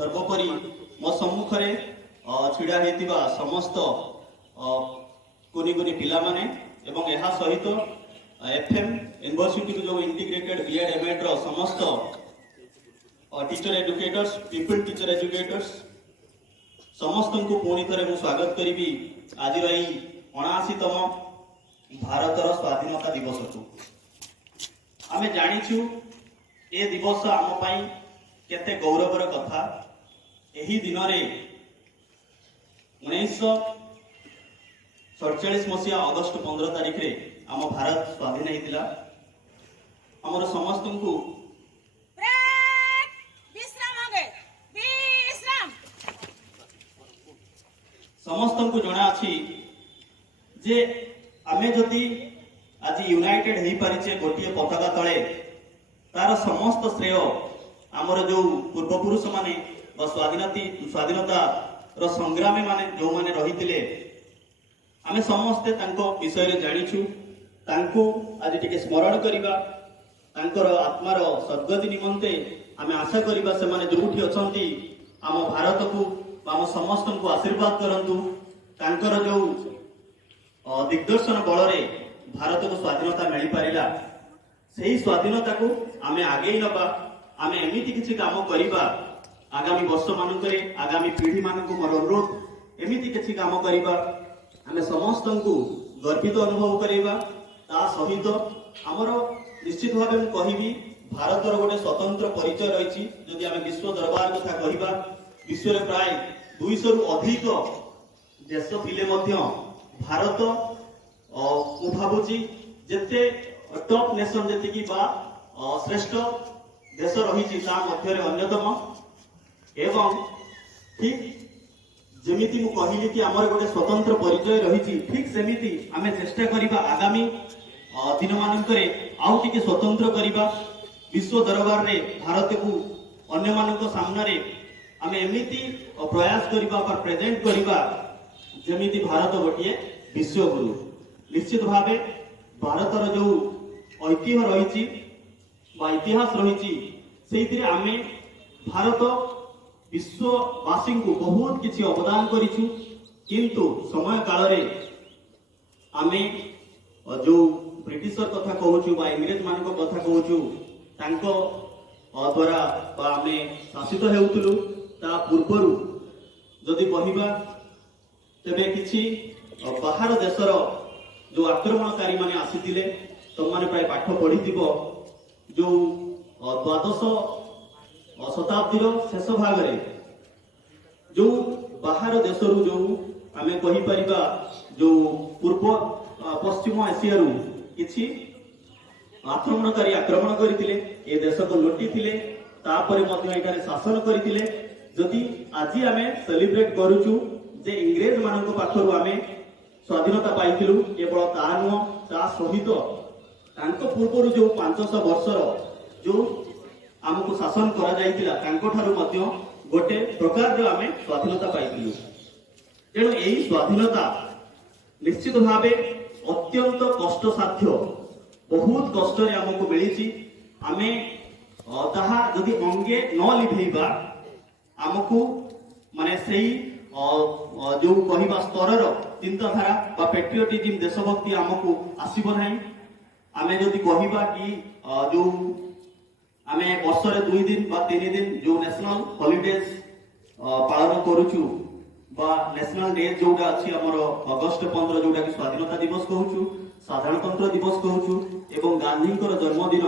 सर्वोपरि मो सम्मुखरे छिड़ा हेतिबा समस्त कुनी कुनी पिला माने एवं एहा सहित एफएम यूनिवर्सिटी जो इंटीग्रेटेड बीएड एमएड रो समस्त teacher educators people teacher educators समस्त को पुणी थे मुझे स्वागत करी आज 79तम भारतर स्वाधीनता दिवस को आम जाचु ए दिवस आम केते गौरवर कथा यही दिन में 1947 मसीहा अगस्ट 15 तारिख रे आम भारत स्वाधीन होता आमर समस्त को समस्त को जना अच्छी जे आमे जदि आज यूनाइटेड हो पारिचे गोटे पताका तले तार समस्त श्रेय आमर जो पूर्वपुरुष माने स्वाधीनता संग्रामी माने जो माने रही आमे समस्ते तांको विषय जानिछु तांको आज टिके स्मरण करिबा तांकर आत्मार सद्गति निमंते आमे आशा करिबा से माने जोठी अछंती आम भारत को आम समस्त को आशीर्वाद करंतु तांकर जो दिग्दर्शन बल भारत को स्वाधीनता मिल पारिला सही स्वाधीनता को आमे आगे नबा आमे एमिति किछि काम करिबा आगामी वर्ष मानकरे आगामी पीढ़ी मानक मोर अनुरोध एमिति किछि काम करिबा आमे समस्त को गर्वित अनुभव करिबा ता सहित हमर निश्चित भाव में कहिबी भारतर गोटे स्वतंत्र परिचय रही जदि आमे विश्व दरबार कथा कहिबा विश्व रे प्राय 200 रु अधिक देश थिले मध्य भारत मु भाबुची जेते टॉप नेशन जेतिकी बा श्रेष्ठ देश रही मध्य अन्यतम एवं ठीक जमीती मु कहली कि आमर गोटे स्वतंत्र परिचय रही ठीक सेमिति आमे चेष्टा करिबा आगामी दिन मानकरे आउ टिके स्वतंत्र करिबा विश्व दरबार रे भारत को अन्य मानक सामने रे आमे एमिति प्रयास करिबा पर प्रेजेंट करिबा जमीती भारत गोटे विश्वगुरु ନିଶ୍ଚିତ ଭାବେ ଭାରତର ଯୋଉ ଐତିହ୍ୟ ରହିଛି ବା ଇତିହାସ ରହିଛି ସେଇଥିରେ ଆମେ ଭାରତ ବିଶ୍ୱବାସୀଙ୍କୁ ବହୁତ କିଛି ଅବଦାନ କରିଛୁ, କିନ୍ତୁ ସମୟ କାଳରେ ଆମେ ଯୋଉ ବ୍ରିଟିଶର କଥା କହୁଛୁ ବା ଇଂରେଜ ମାନଙ୍କ କଥା କହୁଛୁ ତାଙ୍କ ଦ୍ୱାରା ବା ଆମେ ଶାସିତ ହେଉଥିଲୁ। ତା ପୂର୍ବରୁ ଯଦି କହିବା ତେବେ କିଛି ବାହାର ଦେଶର ଯୋଉ ଆକ୍ରମଣକାରୀ ମାନେ ଆସିଥିଲେ, ତମମାନେ ପ୍ରାୟ ପାଠ ପଢିଥିବ, ଯୋଉ ଦ୍ୱାଦଶ ଶତାବ୍ଦୀର ଶେଷ ଭାଗରେ ଯୋଉ ବାହାର ଦେଶରୁ ଯୋଉ ଆମେ କହିପାରିବା ଯୋଉ ପୂର୍ବ ପଶ୍ଚିମ ଏସିଆରୁ କିଛି ଆକ୍ରମଣକାରୀ ଆକ୍ରମଣ କରିଥିଲେ, ଏ ଦେଶକୁ ଲୁଟିଥିଲେ, ତାପରେ ମଧ୍ୟ ଏଠାରେ ଶାସନ କରିଥିଲେ। ଯଦି ଆଜି ଆମେ ସେଲିବ୍ରେଟ କରୁଛୁ ଯେ ଇଂରେଜ ମାନଙ୍କ ପାଖରୁ ଆମେ ସ୍ୱାଧୀନତା ପାଇଥିଲୁ, କେବଳ ତାହା ନୁହଁ, ତା ସହିତ ତାଙ୍କ ପୂର୍ବରୁ ଯୋଉ 500 ବର୍ଷର ଯୋଉ ଆମକୁ ଶାସନ କରାଯାଇଥିଲା ତାଙ୍କଠାରୁ ମଧ୍ୟ ଗୋଟେ ପ୍ରକାରର ଆମେ ସ୍ୱାଧୀନତା ପାଇଥିଲୁ। ତେଣୁ ଏହି ସ୍ୱାଧୀନତା ନିଶ୍ଚିତ ଭାବେ ଅତ୍ୟନ୍ତ କଷ୍ଟସାଧ୍ୟ, ବହୁତ କଷ୍ଟରେ ଆମକୁ ମିଳିଛି। ଆମେ ତାହା ଯଦି ଅଙ୍ଗେ ନ ଲିଭେଇବା ଆମକୁ ମାନେ ସେଇ ଯୋଉ କହିବା ସ୍ତରର ଚିନ୍ତାଧାରା ବା ପେଟ୍ରିଅଟିଜିମ ଦେଶଭକ୍ତି ଆମକୁ ଆସିବ ନାହିଁ। ଆମେ ଯଦି କହିବା କି ଯୋଉ ଆମେ ବର୍ଷରେ 2 ଦିନ ବା 3 ଦିନ ଯୋଉ ନ୍ୟାସନାଲ ହଲିଡେଜ ପାଳନ କରୁଛୁ ବା ନ୍ୟାସନାଲ ଡେ ଯୋଉଟା ଅଛି ଆମର ଅଗଷ୍ଟ 15 ଯୋଉଟା କି ସ୍ୱାଧୀନତା ଦିବସ କହୁଛୁ, ସାଧାରଣତନ୍ତ୍ର ଦିବସ କହୁଛୁ ଏବଂ ଗାନ୍ଧୀଙ୍କର ଜନ୍ମଦିନ